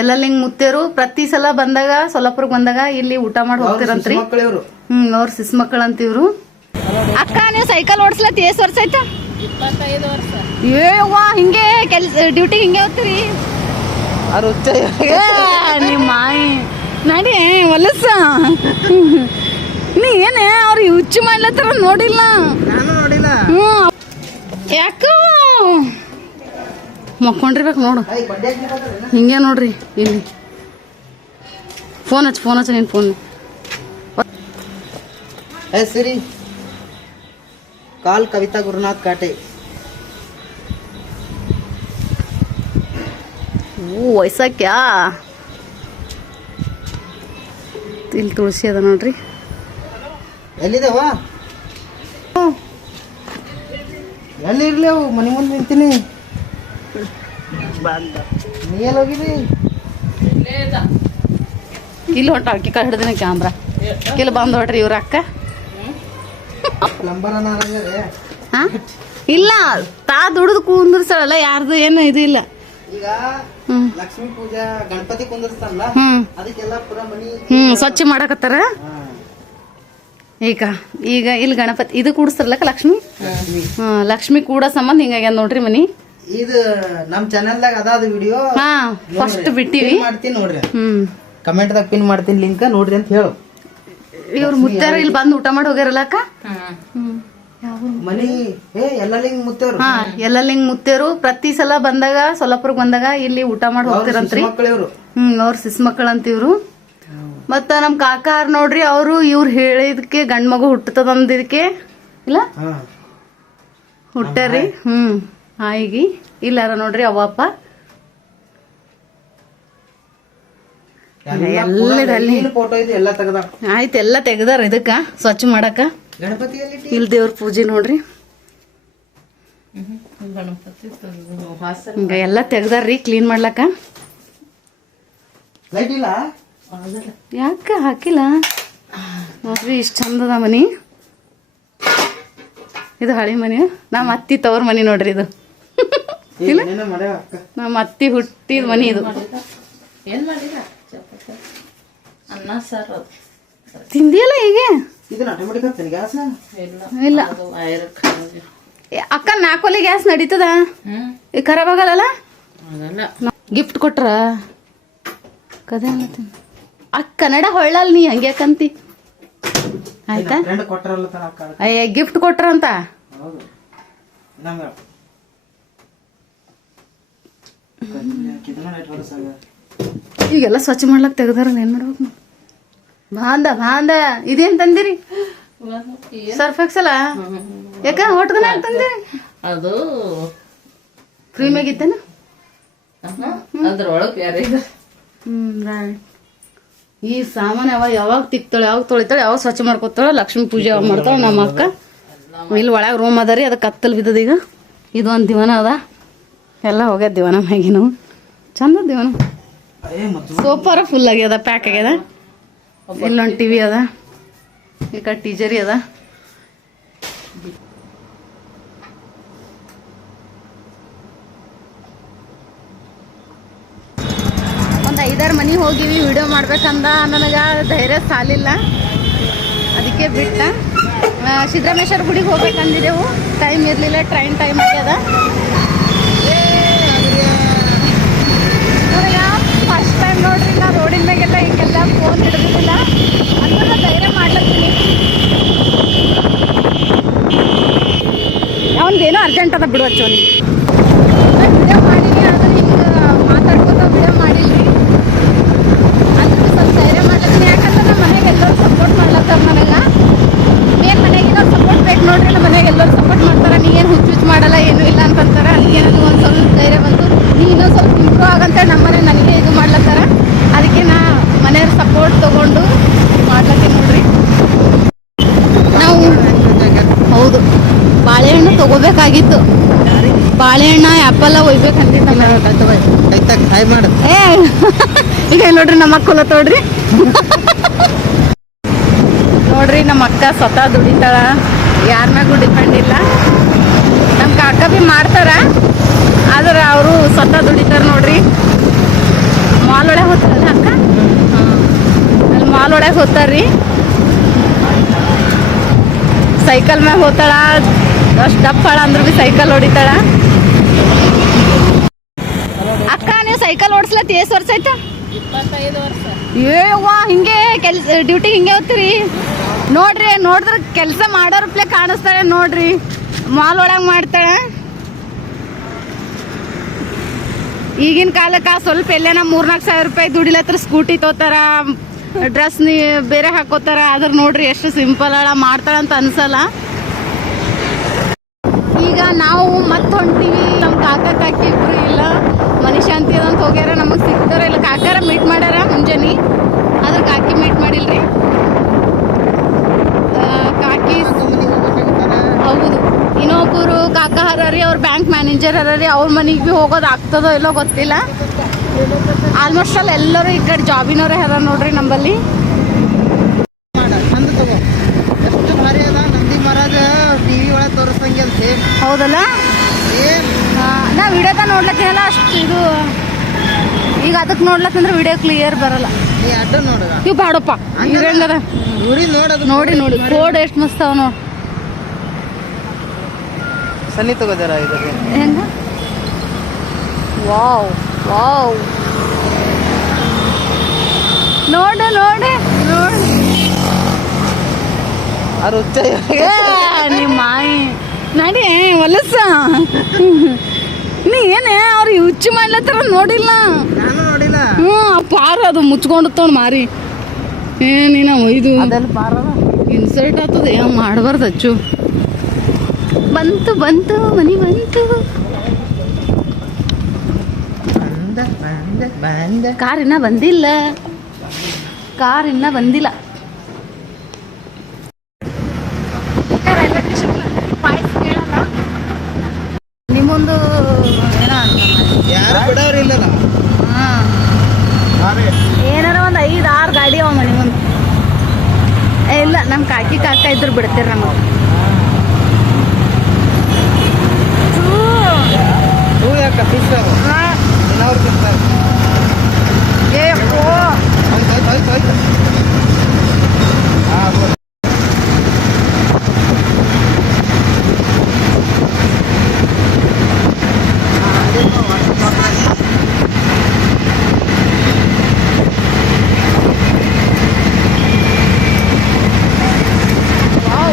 ಎಲ್ಲಲಿಂಗ್ ಮುತ್ತೇರು ಪ್ರತಿ ಸಲ ಬಂದಾಗ ಸೊಲ್ಲಾಪುರಕ್ಕೆ ಬಂದಾಗ ಇಲ್ಲಿ ಊಟ ಮಾಡಿ ಹೋಗ್ತಿರಂತ್ರಿ. ಅವ್ರ ಸಿಸ್ ಮಕ್ಕಳು ಅಂತ ಇವ್ರು. ಅಕ್ಕ ನೀವು ಸೈಕಲ್ ಓಡಿಸ್ಲತ್ತಿ ಎಷ್ಟು ವರ್ಷ ಆಯ್ತಾ? 25 ವರ್ಷ. ಏವ್ವಾ ಹಿಂಗೆ ಕೆಲ್ಸ ಡ್ಯೂಟಿಗೆ ಹಿಂಗೆ ಹೋಗ್ತೀರಿ? ನಿಮ್ಮ ಮಾಯಿ ನಡಿ ಹೊಲಸ ನೀ ಏನೇ ಅವ್ರು ಹುಚ್ಚು ಮಾಡ್ಲತ್ತಾರ ನೋಡಿಲ್ಲ. ಯಾಕ ಮಕ್ಕೊಂಡಿರ್ಬೇಕು ನೋಡು. ಹಿಂಗೆ ನೋಡ್ರಿ ಇಲ್ಲಿ ಫೋನ್ ಹಚ್ಚ ನೀನು ಫೋನ್ ಸಿರಿ ಕಾಲ್ ಕವಿತಾ ಗುರುನಾಥ್ ಕಾಟೆ. ವಯಸ್ಸ ಕ್ಯಾ ಇಲ್ಲಿ ತುಳಸಿ ಅದ ನೋಡ್ರಿ. ಎಲ್ಲಿದೇವಾ? ಎಲ್ಲಿ ಇರ್ಲಿ ಅವು ಮನೆ ಮುಂದೆ ನಿಂತೀನಿ. ನೀ ಎಲ್ಲಿ ಹೋಗಿದಿ? ಇಲ್ಲಿ ಹೊಂಟ ಅಕ್ಕಿ ಕಾಳು ಹಿಡ್ದಿನ ಕ್ಯಾಮ್ರಾ ಇಲ್ಲಿ ಬಂದ್ ನೋಡ್ರಿ ಇವ್ರ ಅಕ್ಕ. ಹಾ ಇಲ್ಲ ತಾ ದುಡ್ದು ಕುಂದಿರ್ಸಲ್ಲ ಯಾರ್ದು ಏನು ಇದು ಇಲ್ಲ. ಈಗ ಲಕ್ಷ್ಮೀ ಪೂಜಾ ಗಣಪತಿ ಕುಂದಿರ್ತಾರಲ್ಲ ಅದಕ್ಕೆಲ್ಲ ಪುರ ಮನಿ ಸ್ವಚ್ಛ ಮಾಡಕತ್ತಾರ. ಈಗ ಇಲ್ಲಿ ಗಣಪತಿ ಇದು ಕೂಡಿಸ್ತಾರಲ್ಲಕ್ಕ ಲಕ್ಷ್ಮಿ. ಲಕ್ಷ್ಮಿ ಕೂಡ ಸಂಬಂಧ ಹಿಂಗಾಗ್ಯಾದ ನೋಡ್ರಿ ಮನಿ. ಇದು ನಮ್ ಚಾನೆಲ್ದಾಗ ಅದಾದ ವಿಡಿಯೋ ಫಸ್ಟ್ ಬಿಟ್ಟಿವಿ ಮಾಡ್ತೀನಿ ನೋಡ್ರಿ. ಕಮೆಂಟ್ ದಾಗ ಪಿನ್ ಮಾಡ್ತೀನಿ ಲಿಂಕ್ ನೋಡ್ರಿ ಅಂತ ಹೇಳು. ಇವ್ರು ಮುತ್ತಾರ ಇಲ್ಲಿ ಬಂದು ಊಟ ಮಾಡಿ ಹೋಗ್ಯಾರಲ್ಲ ಅಕ್ಕ. ಮನಿ ಎಲ್ಲಲಿಂಗ್ ಮುತ್ತೇರು. ಎಲ್ಲಲಿಂಗ್ ಮುತ್ತೇರು ಪ್ರತಿ ಸಲ ಬಂದಾಗ ಸೊಲ್ಲಾಪುರಕ್ಕೆ ಬಂದಾಗ ಇಲ್ಲಿ ಊಟ ಮಾಡಿ ಹೋಗ್ತಿರಂತ್ರಿ. ಅವ್ರ ಸಿಸ್ ಮಕ್ಕಳು ಅಂತ ಇವ್ರು. ಮತ್ತ ನಮ್ ಕಾಕಾರ ನೋಡ್ರಿ ಅವರು ಇವ್ರು ಹೇಳಿದಕ್ಕೆ ಗಂಡ್ ಮಗು ಹುಟ್ಟತದ ಅಂದಿದಕ್ಕೆ ಇಲ್ಲ ಹುಟ್ಟಾರಿ. ಆಗಿ ಇಲ್ಲಾರ ನೋಡ್ರಿ ಅವಪ್ಪ ಆಯ್ತು ಎಲ್ಲ ತೆಗ್ದಾರ ಇದಕ್ಕ ಸ್ವಚ್ಛ ಮಾಡಕ. ಇಲ್ಲಿ ದೇವ್ರ ಪೂಜೆ ನೋಡ್ರಿ ಹಿಂಗ ಎಲ್ಲ ತೆಗ್ದಾರ್ರಿ ಕ್ಲೀನ್ ಮಾಡ್ಲಕ್ಕ. ಯಾಕ ಹಾಕಿಲ್ಲ ನೋಡ್ರಿ ಇಷ್ಟ ಚಂದದ ಮನಿ. ಇದು ಹಳಿ ಮನಿ ನಮ್ಮ ಅತ್ತಿ ತವ್ರ ಮನಿ ನೋಡ್ರಿ. ಇದು ಇಲ್ಲ ನಮ್ಮ ಅತ್ತಿ ಹುಟ್ಟಿದ ಮನಿ ಇದು. ತಿಂದಿಯಲ್ಲ ಹೀಗೆ ಇಲ್ಲ ಅಕ್ಕ 4 ಒಲೆ ಗ್ಯಾಸ್ ನಡೀತದ ಖರಾಬ್ ಆಗಲ್ಲ. ಗಿಫ್ಟ್ ಕೊಟ್ರ ಕನ್ನಡ ಹೊಳ್ಳಲ್ ನೀ ಹಂಗ್ಯಾಕಂತಿ ಆಯ್ತಾ? ಅಯ್ಯ ಗಿಫ್ಟ್ ಕೊಟ್ರಂತ ಈಗೆಲ್ಲ ಸ್ವಚ್ಛ ಮಾಡ್ಲಕ್ ತೆಗ್ದಾರಲ್ಲ ಏನ್ ಮಾಡ್ಬೇಕು? ಬಾಂದ ಇದೇನ್ ತಂದಿರಿ? ಸರ್ಫ್ ಎಕ್ಸೆಲ್ ಯಾಕ ಒಟ್ಗನ ತಂದಿರಿ? ಅದು ಫ್ರೀ ಮ್ಯಾಗಿತ್ತೇನ? ಅದ್ರೊಳಗೆ ಯಾರೇ ಈ ಸಾಮಾನು ಯಾವಾಗ ತಿಕ್ತಾಳೆ ಯಾವಾಗ ತೊಳಿತಾಳೆ ಯಾವಾಗ ಸ್ವಚ್ಛ ಮಾಡ್ಕೊತಾಳೆ. ಲಕ್ಷ್ಮೀ ಪೂಜೆ ಯಾವಾಗ ಮಾಡ್ತಾಳೆ ನಮ್ಮ ಅಕ್ಕ. ಇಲ್ಲಿ ಒಳಗೆ ರೂಮ್ ಅದ ರೀ ಅದಕ್ಕೆ ಕತ್ತಲ್ ಬಿದ್ದದ. ಈಗ ಇದು ಒಂದು ದಿವಾನ ಅದ ಎಲ್ಲ ಹೋಗ್ಯದ ದಿವಾನ ಮ್ಯಾಗಿ. ನಾವು ಚಂದ ದಿವಾನ ಸೋಫಾರ ಫುಲ್ ಆಗ್ಯದ ಪ್ಯಾಕ್ ಆಗ್ಯದ. ಇಲ್ಲೊಂದು ಟಿವಿ ಅದ ಈ ಕಡೆ ಟೀಜರಿ ಅದ. ಒಂದು 5-6 ಮನೆ ಹೋಗಿವಿ ವಿಡಿಯೋ ಮಾಡ್ಬೇಕಂದ ನನಗೆ ಧೈರ್ಯ ಸಾಲಿಲ್ಲ ಅದಕ್ಕೆ ಬಿಟ್ಟ. ಸಿದ್ದರಾಮೇಶ್ವರ ಗುಡಿಗೆ ಹೋಗ್ಬೇಕಂದಿದ್ದೆವು ಟೈಮ್ ಇರಲಿಲ್ಲ. ಟ್ರೈನ್ ಟೈಮ್ ಆಗ್ಯದ. ನನಗೆ ಫಸ್ಟ್ ಟೈಮ್ ನೋಡ್ರಿ ನಾ ರೋಡಿನ ಮ್ಯಾಗೆಲ್ಲ ಹಿಂಗೆಲ್ಲ ಫೋನ್ ಹಿಡಿದಿಲ್ಲ ಅಂದ್ರೆ ಧೈರ್ಯ ಮಾಡ್ಲತ್ತೀನಿ. ಅವನಿಗೇನೋ ಅರ್ಜೆಂಟ್ ಅದ ಬಿಡು ಹಚ್ಚೋನಿ ವಿಡಿಯೋ ಮಾಡೀನಿ. ಆದ್ರೆ ಹಿಂಗೆ ಮಾತಾಡ್ಕೊತ ವಿಡಿಯೋ ಮಾಡಿಲ್ರಿ ಅಂದ್ರೆ ಸ್ವಲ್ಪ ಧೈರ್ಯ ಮಾಡ್ಲತ್ತೀನಿ. ಯಾಕಂದ್ರೆ ನಮ್ಮ ಮನೆಗೆ ಎಲ್ಲರೂ ಸಪೋರ್ಟ್ ಮಾಡ್ಲತ್ತಾರ. ನನಗೆ ಮೇನ್ ಮನೆಗಿನ ಸಪೋರ್ಟ್ ಬೇಕು ನೋಡ್ರಿ. ನಮ್ಮ ಮನೆಗೆ ಎಲ್ಲರೂ ಸಪೋರ್ಟ್ ಮಾಡ್ತಾರೆ. ನೀ ಏನು ಹುಚ್ಚು ಮಾಡಲ್ಲ ಏನೂ ಇಲ್ಲ ಅಂತಂತಾರೆ. ಅದಕ್ಕೆ ನನಗೆ ಒಂದು ಸ್ವಲ್ಪ ಧೈರ್ಯ ಬಂತು. ನೀ ಇನ್ನೊಂದು ಸ್ವಲ್ಪ ಇಂಪ್ರೂವ್ ಆಗಂತೇಳಿ ನಮ್ಮ ಮನೆ ನನಗೆ ಇದು ಮಾಡ್ಲತ್ತಾರ. ಅದಕ್ಕೆ ನಾ ಮನೆಯವ್ರ ಸಪೋರ್ಟ್ ತೊಗೊಂಡು ಮಾಡ್ಲತ್ತೀನಿ ನೋಡ್ರಿ. ನಾವು ಹೌದು ಬಾಳೆಹಣ್ಣು ತಗೋಬೇಕಾಗಿತ್ತು. ಬಾಳೆಹಣ್ಣು ಆ್ಯಪಲ್ ಒಯ್ಬೇಕಂತಿದ್ದ ಈಗ ನೋಡ್ರಿ ನಮ್ಮ ಅಕ್ಕ ತೋಡ್ರಿ ನೋಡ್ರಿ ನಮ್ಮ ಅಕ್ಕ ಸ್ವತಃ ದುಡಿತಾಳ. ಯಾರ ಮ್ಯಾಗೂ ಡಿಪೆಂಡ್ ಇಲ್ಲ. ನಮ್ಮ ಕಾಕ ಭೀ ಮಾಡ್ತಾರ ಆದ್ರೆ ಅವರು ಸ್ವತಃ ದುಡಿತಾರ ನೋಡ್ರಿ. ಮಾಲ್ ಒಳಗೆ ಹೋಗ್ತಾರಲ್ಲ ಅಕ್ಕ ಅಲ್ಲಿ ಮಾಲ್ ಒಳಗೆ ಹೋಗ್ತಾರ್ರಿ ಸೈಕಲ್ ಮ್ಯಾಗ ಹೋಗ್ತಾಳ ಅಷ್ಟು ದಪ್ಪಳ ಅಂದ್ರೂ ಭೀ ಸೈಕಲ್ ಹೊಡಿತಾಳ ಅಕ್ಕ ನೀವು ಸೈಕಲ್ ಓಡಿಸ್ಲತ್ತಿ ಎಷ್ಟು ವರ್ಷ ಆಯ್ತಾ 25 ವರ್ಷ. ಏವ್ವಾ ಹಿಂಗೆ ಕೆಲ್ಸ ಡ್ಯೂಟಿ ಹಿಂಗೆ ಹೋಗ್ತೀರಿ ನೋಡ್ರಿ ನೋಡಿದ್ರೆ ಕೆಲಸ ಮಾಡೋರ್ಪ್ಲೆ ಕಾಣಿಸ್ತಾಳೆ ನೋಡ್ರಿ ಮಾಲ್ ಒಳಗೆ ಮಾಡ್ತಾಳೆ ಈಗಿನ ಕಾಲಕ್ಕೆ ಸ್ವಲ್ಪ ಎಲ್ಲೇನ 3-4 ಸಾವಿರ ರೂಪಾಯಿ ದುಡಿಲತ್ರ ಸ್ಕೂಟಿ ತೋತಾರ ಡ್ರೆಸ್ ಬೇರೆ ಹಾಕೋತಾರ ಆದ್ರೆ ನೋಡ್ರಿ ಎಷ್ಟು ಸಿಂಪಲ್ ಅಳ ಮಾಡ್ತಾಳಂತ ಅನ್ಸಲ್ಲ ಈಗ ನಾವು ಮತ್ತೆ ಹೊಂಟೀವಿ ನಮ್ಮ ಕಾಕಿ ಇಬ್ರು ಇಲ್ಲ ಮನಿ ಶಾಂತಿ ಅದಂತ ಹೋಗ್ಯಾರ ನಮಗೆ ಸಿಗ್ತಾರ ಇಲ್ಲ ಕಾಕಾರ ಮೀಟ್ ಮಾಡ್ಯಾರ ಮುಂಜಾನೆ ಆದ್ರೆ ಕಾಕಿ ಮೀಟ್ ಮಾಡಿಲ್ರಿ ಕಾಕಿ ಹೌದು ಇನ್ನೊಬ್ಬರು ಕಾಕ ಹರರಿ ಅವ್ರ ಬ್ಯಾಂಕ್ ಮ್ಯಾನೇಜರ್ ಹರರಿ ಅವ್ರ ಮನೆಗೆ ಭೀ ಹೋಗೋದು ಆಗ್ತದೋ ಇಲ್ಲೋ ಗೊತ್ತಿಲ್ಲ ಆಲ್ಮೋಸ್ಟ್ ಅಲ್ಲಿ ಎಲ್ಲರೂ ಈ ಕಡೆ ಜಾಬಿನವ್ರೆ ಹರ ನೋಡ್ರಿ ನಂಬಲ್ಲಿ ಚಂದ ತಗೋ ಎಷ್ಟು ಭಾರಿ ಅದ ನಂದಿ ಮಹಾರಾಜ ಟಿವಿ ಒಳಗೆ ತೋರಿಸ್ದಂಗೆ ಅದು ಸೇಮ್ ಹೌದಲ್ಲ ನಾ ವಿಡಿಯೋದ ನೋಡ್ಲತ್ತೀನಲ್ಲ ಅಷ್ಟು ಇದು ಈಗ ಅದಕ್ಕೆ ನೋಡ್ಲತ್ತಂದ್ರೆ ವಿಡಿಯೋ ಕ್ಲಿಯರ್ ಬರಲ್ಲ ನೀ ಅಡ್ಡ ನೋಡ ಇವು ಬಾಡಪ್ಪ ಇರಂಗದ ನೋಡಿ ನೋಡೋದು ನೋಡಿ ನೋಡಿ ಕೋಡ್ ಎಷ್ಟು ಮಸ್ತ್ ಅವ ನೋಡಿ ಸನ್ನಿ ತಗೋದಾರ ಇದ್ರಲ್ಲಿ ಹೆಂಗ ವಾವ್ ವಾವ್ ನೋಡು ನೋಡಿ ನೋಡಿ ಅವ್ರ ಹುಚ್ಚ ನಿಮ್ಮ ಮಾಯಿ ನಡಿ ಹೊಲಸ ನೀ ಏನೇ ಅವ್ರು ಹುಚ್ಚು ಮಾಡ್ಲತ್ತಾರ ನೋಡಿಲ್ಲ ನಾನು ನೋಡಿಲ್ಲ ಪಾರ ಅದು ಮುಚ್ಕೊಂಡು ತೊಗೊಂಡು ಮಾರಿ ನೀನ ಒಯ್ದು ಅದೆಲ್ಲ ಪಾರದ ಇನ್ಸರ್ಟ್ ಆಗ್ತದೆ ಏನು ಮಾಡಬಾರ್ದು ಅಚ್ಚು ಬಂತು ಬಂತು ಮನಿ ಬಂತು ಕಾರ್ ಇನ್ನ ಬಂದಿಲ್ಲ ನಿಮ್ಮೊಂದು ಏನ ಯಾರು ಬಿಡೋರಿಲ್ಲಲ್ಲ ಏನಾರ ಒಂದು 5-6 ಗಾಡಿ ಅವ ಮನೆ ಮುಂದೆ ಇಲ್ಲ ನಮ್ಮ ಕಾಕ ಇದ್ರು ಬಿಡ್ತೀರ ನಮಗೆ ಹೂ ಯಾಕ ಫಿಸ್ ಇನ್ನವ್ರು ತಿಂತಾರೆ ಹೋಯ್ತು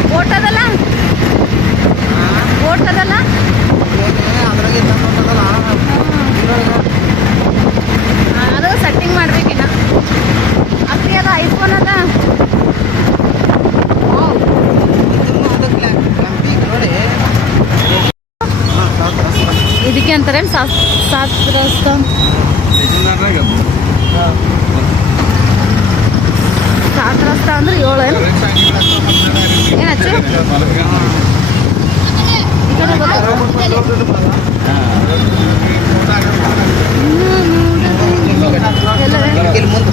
ಬೋಟ್ ಅದಲ್ಲ ಅದ್ರಾಗೆ ಅದು ಸೆಟ್ಟಿಂಗ್ ಮಾಡ್ಬೇಕಿನ್ನ ಅಪ್ಪಿ ಅದು ಐಫೋನ್ ಅದ ನೋಡಿ ಇದಕ್ಕೆ ಅಂತಾರೇನು ಶಾಸ್ತ್ರ ಶಾಸ್ತ್ರ ಅಂದ್ರೆ 7 ಏನಚ್ಚು ಈ ಕಡೆ ಇಲ್ಲಿ ಮುಂದೆ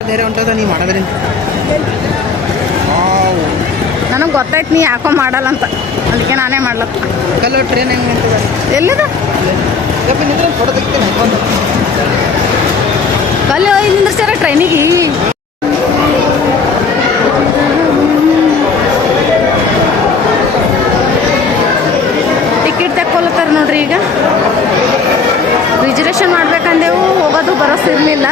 ಬೇರೆ ಹೊಂಟದ ನೀ ಮಾಡೋದ್ರಿಂದ ನನಗೆ ಗೊತ್ತಾಯ್ತು ನೀ ಯಾಕೋ ಮಾಡಲ್ಲ ಅಂತ ಅದಕ್ಕೆ ನಾನೇ ಮಾಡ್ಲತ್ತ ಕಲ್ಲು ಟ್ರೈನ್ ಹೆಂಗೆ ಹೊಂಟದ ಎಲ್ಲಿದ ನಿಂದ್ರೆ ಫೋಟೋ ತೆಗಿತೀನಿ ಬಂದು ಕಲ್ಲಿ ಹೋಗಿ ನಿಂದ್ರಿಸ್ಯಾರ ಟ್ರೈನಿಗೆ ಟಿಕೆಟ್ ತೆಕ್ಕೊಲತ್ತಾರ ನೋಡ್ರಿ ಈಗ ರಿಸರ್ವೇಷನ್ ಮಾಡ್ಬೇಕಂದೇವು ಹೋಗೋದು ಬರೋಸಿರ್ಲಿಲ್ಲ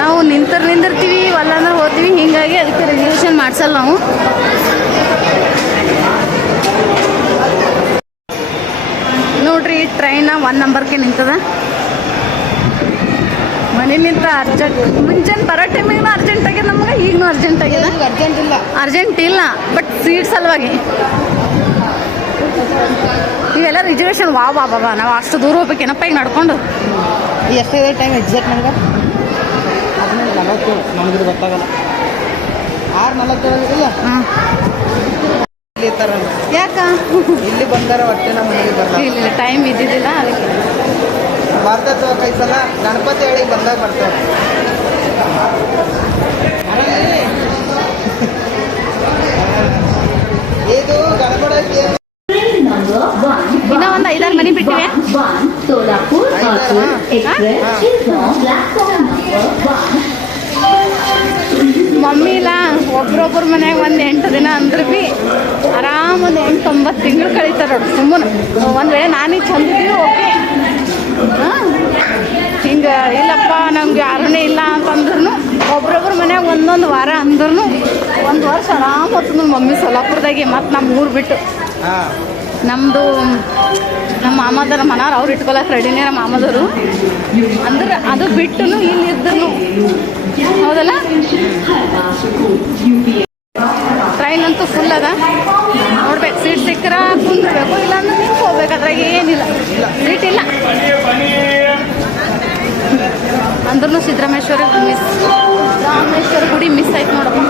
ನಾವು ನಿಂದಿರ್ತೀವಿ ಅಲ್ಲಾಂದ್ರೆ ಹೋಗ್ತೀವಿ ಹಿಂಗಾಗಿ ಅದಕ್ಕೆ ರಿಸರ್ವೇಷನ್ ಮಾಡ್ಸಲ್ಲ ನಾವು ನೋಡ್ರಿ ಟ್ರೈನ್ 1 ನಂಬರ್ಗೆ ನಿಂತದ ಮನೇಲಿಂದ ಅರ್ಜೆಂಟ್ ಮುಂಚೆನೆ ಬರೋ ಟೈಮಿಗೆ ಅರ್ಜೆಂಟ್ ಆಗ್ಯದ ನಮ್ಗೆ ಈಗಲೂ ಅರ್ಜೆಂಟ್ ಆಗ್ಯದ ಅರ್ಜೆಂಟ್ ಇಲ್ಲ ಬಟ್ ಸೀಟ್ ಸಲುವಾಗಿ ಇವೆಲ್ಲ ರಿಸರ್ವೇಷನ್ ವಾ ನಾವು ಅಷ್ಟು ದೂರ ಹೋಗ್ಬೇಕೇನಪ್ಪ ಈಗ ನಡ್ಕೊಂಡು ಎಷ್ಟಿದೆ ಟೈಮ್ ಎಕ್ಸಾಕ್ಟ್ ನಂಗೆ 17:40 ನಮ್ಗೆ ಗೊತ್ತಾಗಲ್ಲ 6:47 ಇಲ್ಲ ಇಲ್ಲಿ ಇರ್ತಾರಲ್ಲ ಯಾಕ ಇಲ್ಲಿ ಬಂದಾರ ಹೊಟ್ಟೆ ನಮ್ಮ ಮನೆಗೆ ಬರಲ್ಲ ಇಲ್ಲ ಟೈಮ್ ಇದ್ದಿದ್ದಿಲ್ಲ ಅದಕ್ಕೆ ಬರ್ತೈತೆ 5 ಸಲ ಗಣಪತಿ ಹೇಳಿ ಬಂದಾಗ ಬರ್ತೇವೆ. ಇದು ಗಣಪತಿ ಇನ್ನ ಒಂದು 5-6 ಮನೆ ಬಿಟ್ಟಿವೆ. Solapur Hosur Express is on platform number 1. Mummy ಇಲ್ಲ ಒಬ್ರೊಬ್ರ ಮನ್ಯಾಗ ಒಂದು 8 ದಿನ ಅಂದ್ರೆ ಭೀ ಆರಾಮ್ ಒಂದು 8-9 ತಿಂಗಳು ಕಳೀತಾರೆ ನೋಡ್ರಿ. ಸುಮ್ಮನೆ ಒಂದು ವೇಳೆ ನಾನೀಗ ಚಂದಿದ್ದೀವಿ ಓಕೆ, ಹಿಂಗೆ ಇಲ್ಲಪ್ಪ ನಮ್ಗೆ ಯಾರನೇ ಇಲ್ಲ ಅಂತಂದ್ರೂ ಒಬ್ರೊಬ್ರ ಮನ್ಯಾಗ ಒಂದೊಂದು ವಾರ ಅಂದ್ರೂ 1 ವರ್ಷ ಆರಾಮ್ ಹೊತ್ತು ಮಮ್ಮಿ ಸೊಲ್ಲಾಪುರದಾಗೆ. ಮತ್ತು ನಮ್ಮ ಊರು ಬಿಟ್ಟು ನಮ್ಮದು ನಮ್ಮ ಮಾಮದರ ಮನಾರ್ ಅವ್ರು ಇಟ್ಕೊಳಕ್ಕೆ ರೆಡಿನೇ. ನಮ್ಮ ಮಾಮದವರು ಅಂದ್ರೆ ಅದು ಬಿಟ್ಟು ಇಲ್ಲಿ ಇದ್ರು ಹೌದಲ್ಲ. ಟ್ರೈನ್ ಅಂತೂ ಫುಲ್ ಅದ, ನೋಡ್ಬೇಕು. ಸೀಟ್ ಸಿಕ್ಕರೆ ಕುಂದ್ರಬೇಕು, ಇಲ್ಲಾಂದ್ರೆ ನಿಂತು ಹೋಗ್ಬೇಕು. ಅದ್ರಾಗ ಏನಿಲ್ಲ, ಸೀಟ್ ಇಲ್ಲ ಅಂದ್ರೂ ಸಿದ್ದರಾಮೇಶ್ವರ ಗುಡಿ ಮಿಸ್ ಆಯ್ತು ನೋಡಪ್ಪ.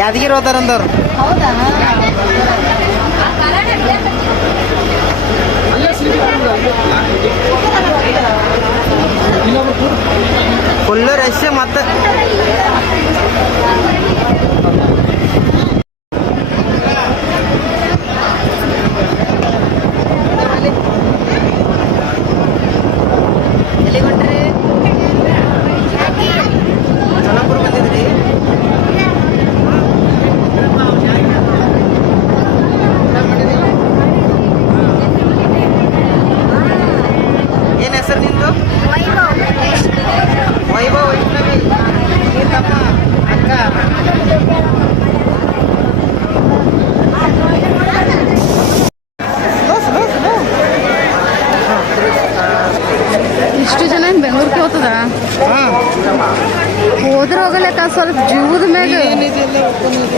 ಯಾದಗಿರಿ ಹೋದಾರಂದವ್ರು. ಹೌದಾ? ಫುಲ್ ರಶ್ ಮತ್ತೆ ಎಲ್ಲಿಗೊಂಡ್ರಿ? ಸೊಲ್ಲಾಪುರ ಬಂದಿದ್ರಿ? ಏನ್ ಹೆಸರು ನಿಂದು? ವೈಭವ್ ವೈಷ್ಣವಿ. ನೀ ತಮ್ಮ ಅಕ್ಕ. ಇಷ್ಟು ಜನ ಏನು ಬೆಂಗಳೂರಿಗೆ ಹೋಗ್ತದ? ಹೋದ್ರೆ ಹೋಗಲೆಕ್ಕ ಸ್ವಲ್ಪ ಜೀವದ ಮ್ಯಾಗ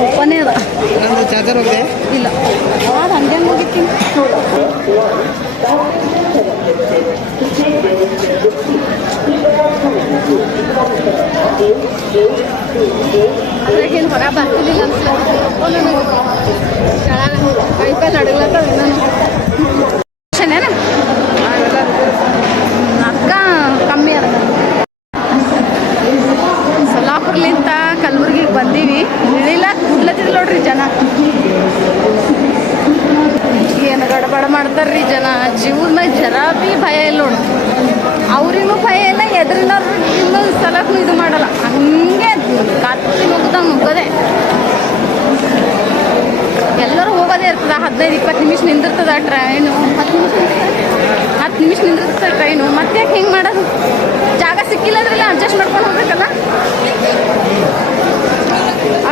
ಓಪನೇ ಅದ. ನಂದು ಚಾರ್ಜರ್ ಹೋಗಿದೆ ಇಲ್ಲ ಅದು ಹಂಗೆ ಮುಗಿತೀನಿ. ಅದ್ರಾಗೇನು ಹೊರ ಬರ್ತಿರ್ಲಿಲ್ಲ ಅನ್ಸಲ್ಲ. ಕೈಪೈ ನಡಗ್ಲತ್ತವ ಇನ್ನೇನ ಅಕ್ಕ ಕಮ್ಮಿ ಅದ. ಸೊಲ್ಲಾಪುರ್ಲಿಂದ ಕಲಬುರ್ಗಿಗೆ ಬಂದೀವಿ. ಇಳಿಲ್ಲ ಕುಡ್ಲತ್ತಿದ್ರು ನೋಡ್ರಿ ಜನ. ಏನು ಗಡಬಡ ಮಾಡ್ತಾರ್ರಿ ಜನ. ಜೀವದ ಮ್ಯಾಗ ಜರಾ ಭೀ ಭಯ ಇಲ್ಲ ನೋಡು. ಅವ್ರಿಗೂ ಭಯ ಇಲ್ಲ, ಎದುರಿನವ್ರಿಗೂ ಸಲಕ್ಕೂ ಇದು ಮಾಡಲ್ಲ. ಹಂಗೆ ಕತ್ತಿ ನುಗ್ದಂಗೆ ನುಗ್ಗದೆ. ಎಲ್ಲರೂ ಹೋಗೋದೇ ಇರ್ತದೆ. 15-20 ನಿಮಿಷ ನಿಂದಿರ್ತದ ಟ್ರೈನು. 10 ನಿಮಿಷ ನಿಂದಿರ್ತದೆ ಟ್ರೈನು. ಮತ್ತೆ ಯಾಕೆ ಹಿಂಗೆ ಮಾಡೋದು? ಜಾಗ ಸಿಕ್ಕಿಲ್ಲದ್ರಲ್ಲ ಅಡ್ಜಸ್ಟ್ ಮಾಡ್ಕೊಂಡು ಹೋಗ್ಬೇಕಲ್ಲ.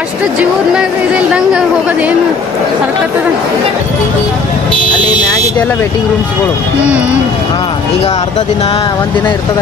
ಅಷ್ಟು ಜೀವದ ಮ್ಯಾಗ ಇದಿಲ್ದಂಗೆ ಹೋಗೋದೇನು ಹರ್ಕತ್ತದ. ಅಲ್ಲಿ ಮ್ಯಾಗಿದ್ದೆಲ್ಲ ವೇಟಿಂಗ್ ರೂಮ್ಸ್ಗಳು. ಈಗ ಅರ್ಧ ದಿನ 1 ದಿನ ಇರ್ತದ.